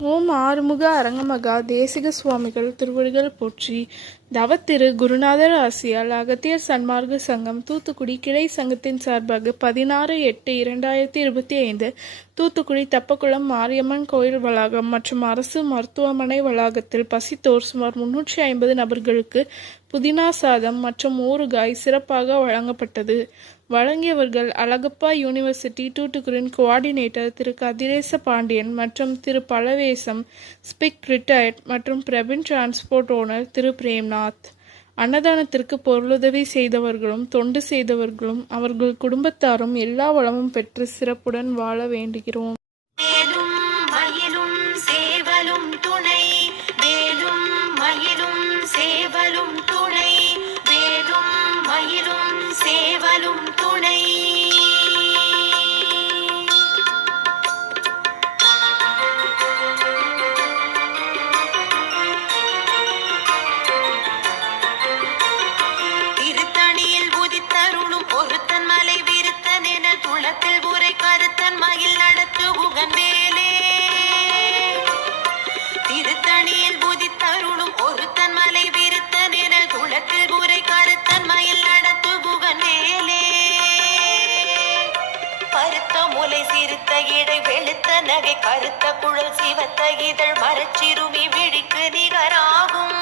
ஓம் ஆறுமுக அரங்கமகா தேசிக சுவாமிகள் திருவடிகள் போற்றி. தவத்திரு குருநாதர் ஆசியால் அகத்தியர் சன்மார்க்க சங்கம் தூத்துக்குடி கிளை சங்கத்தின் சார்பாக 16/8/2025 தூத்துக்குடி தப்பக்குளம் மாரியம்மன் கோயில் வளாகம் மற்றும் அரசு மருத்துவமனை வளாகத்தில் பசித்தோர் சுமார் 350 நபர்களுக்கு புதினா சாதம் மற்றும் ஊறுகாய் சிறப்பாக வழங்கப்பட்டது. வழங்கியவர்கள் அழகப்பா யூனிவர்சிட்டி தூத்துக்குடியின் கோஆர்டினேட்டர் திரு கதிரேச பாண்டியன் மற்றும் திரு பலவேசம் ஸ்பிக் ரிட்டையர்ட் மற்றும் பிரபின் டிரான்ஸ்போர்ட் ஓனர் திரு பிரேம்நாத். அன்னதானத்திற்கு பொருளுதவி செய்தவர்களும் தொண்டு செய்தவர்களும் அவர்கள் குடும்பத்தாரும் எல்லா வளமும் பெற்று சிறப்புடன் வாழ வேண்டுகிறோம். சேவலும் துணை. திருத்தணியில் உதித்தருளும் ஒருத்தன் மலை விருத்தன் என துளத்தில் உரை கருத்தன் மயில் நடத்து குகன் வேலே. திருத்தணியில் உதித்தருளும் ஒருத்தன் மலை விருத்தன் என துளத்தில் உரை கருத்தன் மயில் நடத்து குகன் வேலே. பருத்த முலை சிறுத்த இடை வெளுத்த நகை கருத்த குழல் சிவத்த இதழ் மரச்சிறுமி விழிக்கு நிகராகும்.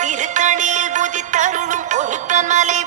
திருத்தணியில் உதித்தருளும் ஒருத்தன் மலை